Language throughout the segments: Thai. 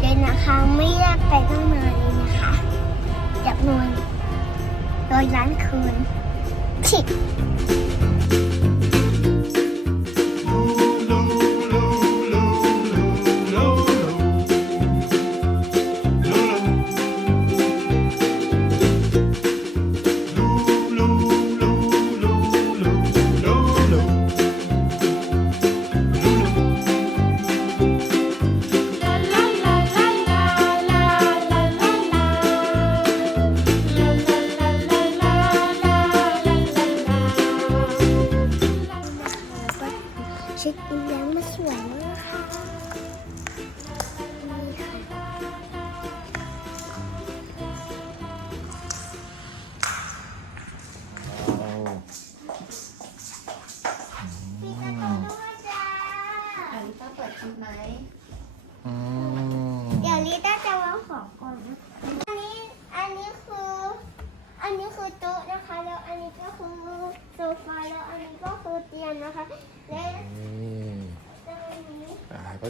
เลยนะคะ ไม่ได้ไปตั้งนานเลยนะคะอยานวนโดยร้านคืนชิด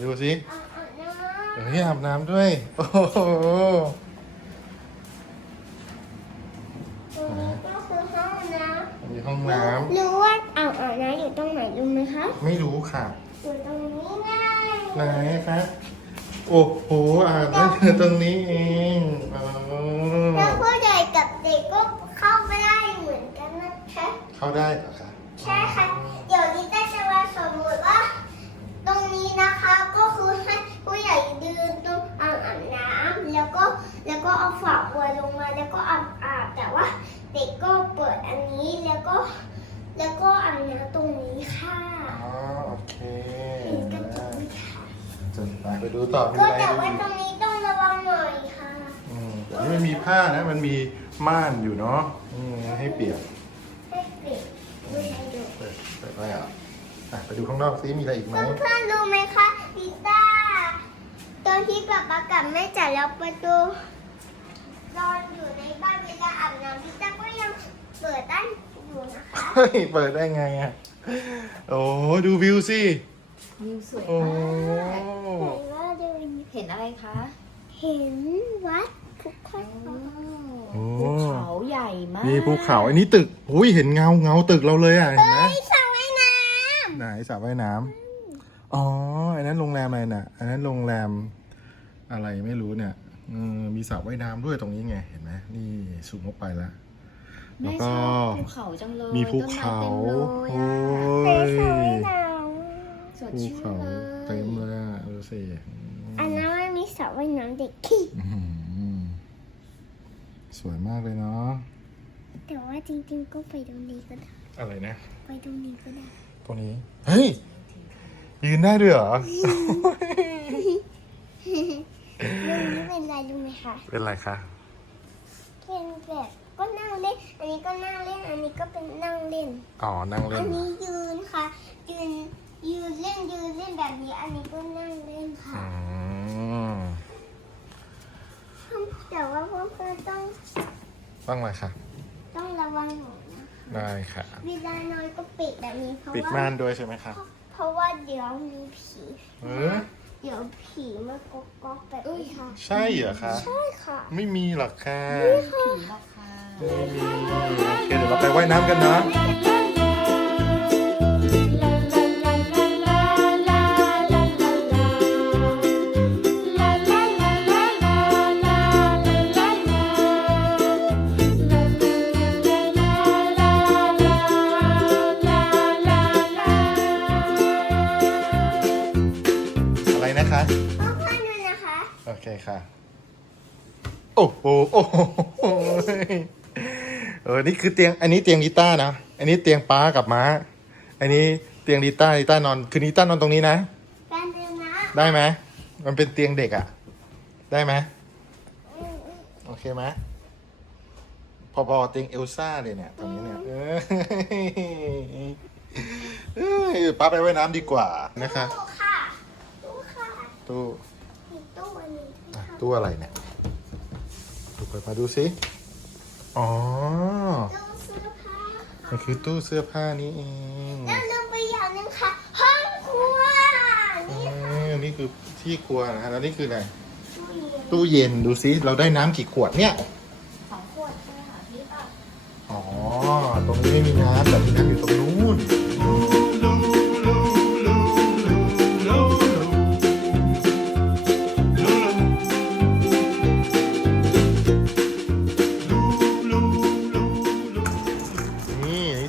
ดูสิอ่าอ่าน้ำเฮ้ยอาบน้ำด้วย โอ้โหตรงนี้ก็คือห้องน้มีห้องน้ำรู้ว่าอ่างอาบน้ำอยู่ตรงไหนรู้ไหมคะำไม่รู้ค่ะ อยู่ตรงนี้ไงไหนคะโอ้โหอาบได้ตรงนี้เองอ๋อแล้วผู้ใหญ่กับเด็กก็เข้าไม่ได้เหมือนกันนะคะ เข้าได้เหรอคะ ใช่ค่ะ เดี๋ยวลิต้าจะมาสมมติว่า ตรงนี้นะคะก็คือให้ผู้ใหญ่ยืนตรงอ่างอาบน้ำแล้วก็แล้วก็เอาฝักบัวลงมาแล้วก็อาบอาบแต่ว่าเด็กก็เปิดอันนี้แล้วก็ แล้วก็อาบน้ำตรงนี้ค่ะอ๋อโอเคเป็นกระจกค่ะจะไปไปดูต่อมีก็อะไรแต่ว่าอีกตรงนี้ต้องระวังหน่อยค่ะอืมแต่นี่มันมีผ้านะมันมีม่านอยู่เนาะอืมให้เปียกให้ปิดดูให้ดูเปิดเปิดไว้เหรอะอะไปดูข้างนอกซิมีอะไรอีกไหมเพื่อนๆรู้ไหมคะลิต้าตอนที่ป๊าป๊ากับแม่จ๋าแล้วประตูนอนอยู่ในบ้านเวลาอาบน้ำลิต้าก็ยังเปิดได้อยู่นะคะ เฮ้ ยเปิดได้ไงอะ โอ้ดูวิวสิ วิวสวยโอ้ มากเห็นว่าเดินเห็นอะไรคะเห็นวัดทุกคนโอ้ ภูเขาใหญ่มากนี่ภูเขา อันนี้ตึกอุ้ยเห็นเงาเงาตึกเราเลยอะ เห็นไหมไปสระว่ายน้ไหนสระว่ายน้ำอ๋อ อันนั้นโรงแรมอะไรน่ะ อันนั้นโรงแรมอะไรไม่รู้เนี่ยเออมีสระว่ายน้ำด้วยตรงนี้ไง เห็นไหมนี่สูงเข้าไปแล้ว แล้แม่วก็ชอบภูเขาจังเลยมีภูต้นไเขาเต็มำเลยโอ้ไปยสระว่ายน้สดภูชื่นเขาเลยเต็มเลยอะดูสิำอันนั้นมันมีสระว่ายน้ำเด็กขี้อื้อหือสวยมากเลยเนาะแต่ว่าจริงๆก็ไปตรงนี้ก็ได้อะไรนะ ไปตรงนี้ก็ได้ตรงนี้ เฮ้ย ยืนได้ด้วยเหรอ เรื่องนี้เป็นอะไรรู้ไหมคะ เป็นไรคะ เป็นแบบ ก็นั่งเล่น อันนี้ก็นั่งเล่น อันนี้ก็เป็นนั่งเล่น อ๋อ นั่งเล่อันน นี้ยืนค่ะ ยืน ยืนเล่นยืนเล่นแบบนี้ อันนี้ก็นั่งเล่นค่ะ อืม แต่ว่าเพื่อนๆต้องต้องอะไรคะต้องระวังหนูนะได้ค่ะ เวลานอนก็ปิดแบบนี้เพราะปิดว่าม่านด้วยใช่ไหมคะเพราะว่าเดี๋ยวมีผี เออเดี๋ยวผีมาก๊อกก๊อกแบบนี้ค่ะ ใช่เหรอคะ ใช่ค่ะ ไม่มีหรอกค่ะ ผีหรอกค่ะไม่มี โอเคเดี๋ยวเราไปว่ายน้ำกันเนาะอะไรนะคะเพื่อนๆดูนะคะ โอเคค่ะ โอ้โหโอ้โห เออ นี่คือเตียง อันนี้เตียงลิต้านะ อันนี้เตียงป้ากับม้า อันนี้เตียงลิต้าลิต้านอน คือลิต้านอนตรงนี้นะแฟนเดิมนะได้ไหมมันเป็นเตียงเด็กอะได้ไหมอืมโอเคไหมพอๆเตียงเอลซ่าเลยเนี่ยตรงนี้เนี่ยเอ้ยเอ้ยป้าไปว่ายน้ำดีกว่านะคะตู้ค่ะตู้ค่ะตู้มีตู้อันนี้ อะค่ะตู้อะไรเนี่ยดูไปมาดูสิ อ๋อ ตู้เสื้อผ้าค่ะมันคือตู้เสื้อผ้านี้เองแล้วลืมไปอย่างหนึงค่ะ ห้องครัวเอนี่อนี่คือที่ครัวนะฮะแล้วนี่คืออะไรครัวตู้เย็นดูซิเราได้น้ำกี่ขวดเนี่ย สองขวดใช่ไหมคะพี่ป่ะอ๋อ ตรงนี้ไม่มีน้ำแต่มีน้ำอยู่ตรงนู้น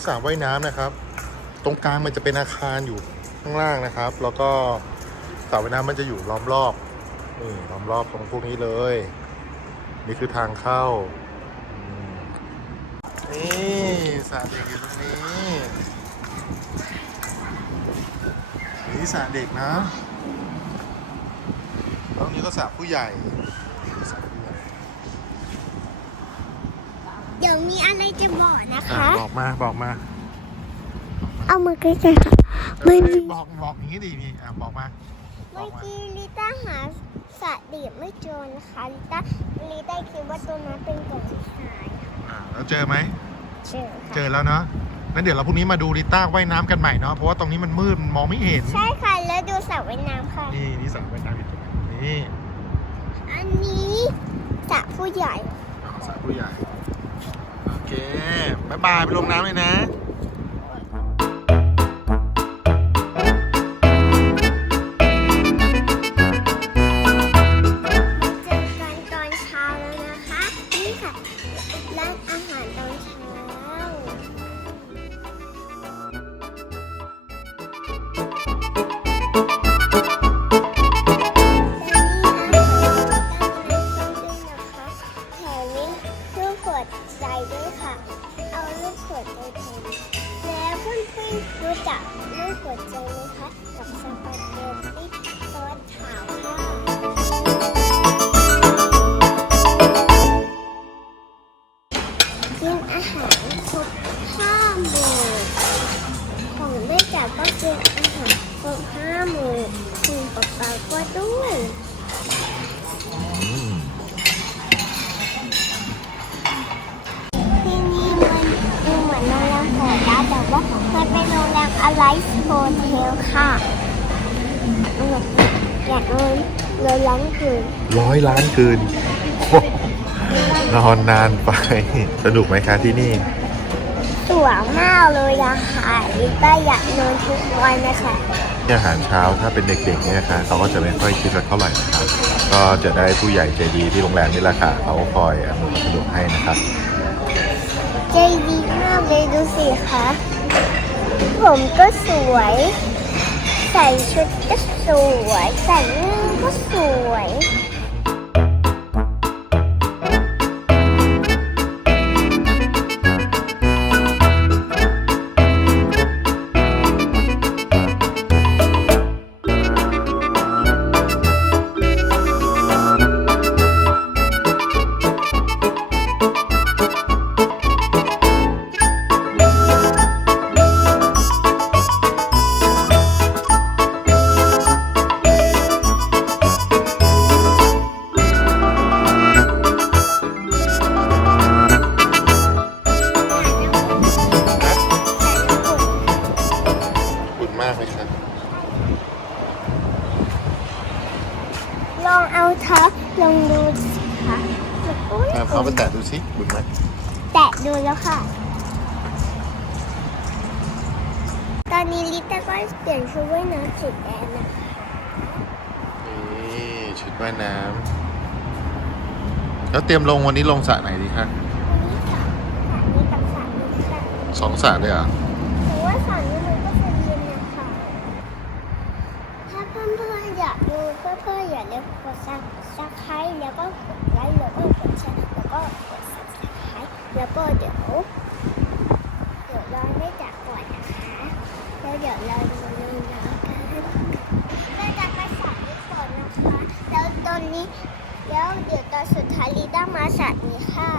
ระว่ายน้ำนะครับ ตรงกลางมันจะเป็นอาคารอยู่ข้างล่างนะครับ แล้วก็สระว่ายน้ำมันจะอยู่ล้อมรอบนี่ล้อมรอบตรงพวกนี้เลย นี่คือทางเข้านี่สระเด็กอยู่ตรงนี้นี่สระเด็กนะตรงนี้ก็สระผู้ใหญ่สระผู้ใหญ่ เดี๋ยวมีอะไรจะบอกนะอะคะบอกมาบอกมาเอามาใกล้ๆค่ะเมื่อเอ้ยกี้บอกบอกอย่างนี้ดีนี่อะบอกมาบเมื่ออกมากี้ลิต้าหาสระเด็กไม่เจอนะคะลิต้าลิต้าคิดว่าตัวนั้นเป็นกล่องสุดท้ายค่ะอะแล้วเจอไหม เจอเจค่ะอแล้วเนาะงั้นเดี๋ยวเราพรุ่งนี้มาดูลิต้าว่ายน้ำกันใหม่เนาะ เพราะว่าตรงนี้มันมืดมองไม่เห็น ใช่ค่ะแล้วดูสระว่ายน้ำค่ะ นี่นี่สระว่ายน้ำอยู่ตรงนี้อันนี้สระผู้ใหญ่อ๋อสระผู้ใหญ่โอ เคบายบายไปลงน้ำเลยนะเจอกันตอนเช้าแล้วนะคะ นี่ค่ะร้านอาหารตอนเช้าและนี่อาหารตั้งในช่องด้วยนะคะแถมนี้รูปหัว ใจด้วยค่ะ เอารูปหัวใจแทนแล้วเพื่อนๆรู้จักรูปหัวใจไหมคะกับสปาเกตตี้ซอสขาวค่ะกินอาหารครบห้าหมู่ของแม่จ๋าก็กินอาหารครบห้าหมู่คุณป๊าป๊าก็ด้วย ดาวแต่ว่ามันเป็นโรงแรมอะไรโฮเทลค่ะอยากนอนเลยล้างคืนร้อยล้านคืน นอนนานไป สนุกไหมคะที่นี่ สวยมากเลยอะค่ะลิต้าอยากนอนทุกวันนะคะที่อาหารเช้าถ้าเป็นเด็กๆเนี่ยนะคะเขาก็จะไม่ค่อยคิดสักเท่าไหร่นะครับ ก็จะได้ผู้ใหญ่ใจดีที่โรงแรมนี่แหละค่ะเขาคอยอำนวยความสะดวกให้นะครับ ใจดีมากเลยดูสิคะ ผมก็สวย ใส่ชุดก็สวยใส่เนื้อก็สวย เอาเขาไปแตะดูสิอุ่นไหมแตะดูแล้วค่ะ ตอนนี้ลิต้าก็เปลี่ยนชุดว่ายน้ำสีแดงนะคะนี่ชุดว่ายน้ำแล้วเตรียมลงวันนี้ลงสระไหนดีคะวันนี้สระสระนี้กับสระนี้ค่ะสองสระเลยเหรอแต่ว่าสอนนี้มันก็จะเย็นนะคะถ้าเพื่อนๆอยากดูเพื่อนๆอย่าลืมกดซับสไครต์แล้วก็กดไลค์แล้วก็กดแชร์แล้ว ก็กดซับสไครต์แล้วก็เดี๋ยวเดี๋ยวเราไม่จากก่อนนะคะแล้วเดี๋ยวเราดูเล่นน้ำกันเราจะไปสระนี้ก่อนนะคะแล้วตอนนี้แล้วเดี๋ยวตอนสุดท้ายลีต้ามาสอนนี้ค่ะ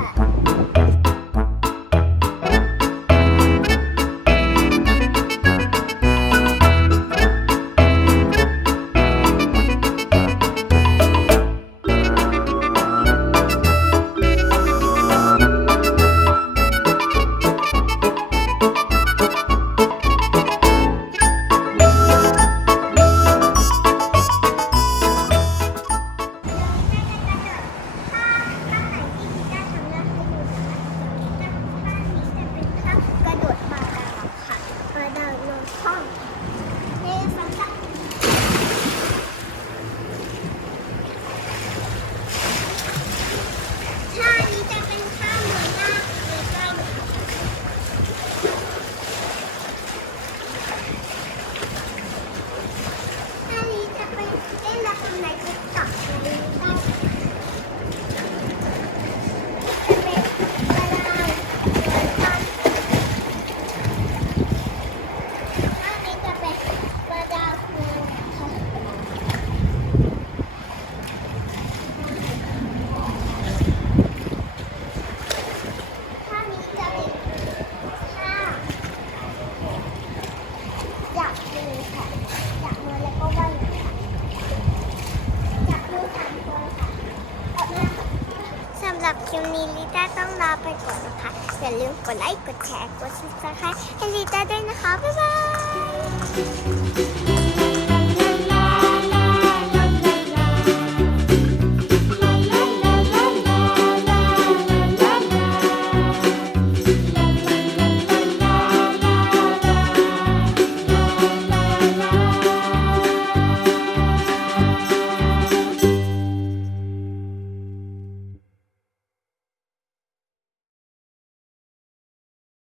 นี้ลิต้าต้องลาไปก่อนนะคะ อย่าลืมกดไลค์ กดแชร์ กดซับสไครต์ให้ลิต้าด้วยนะคะ บ๊ายบาย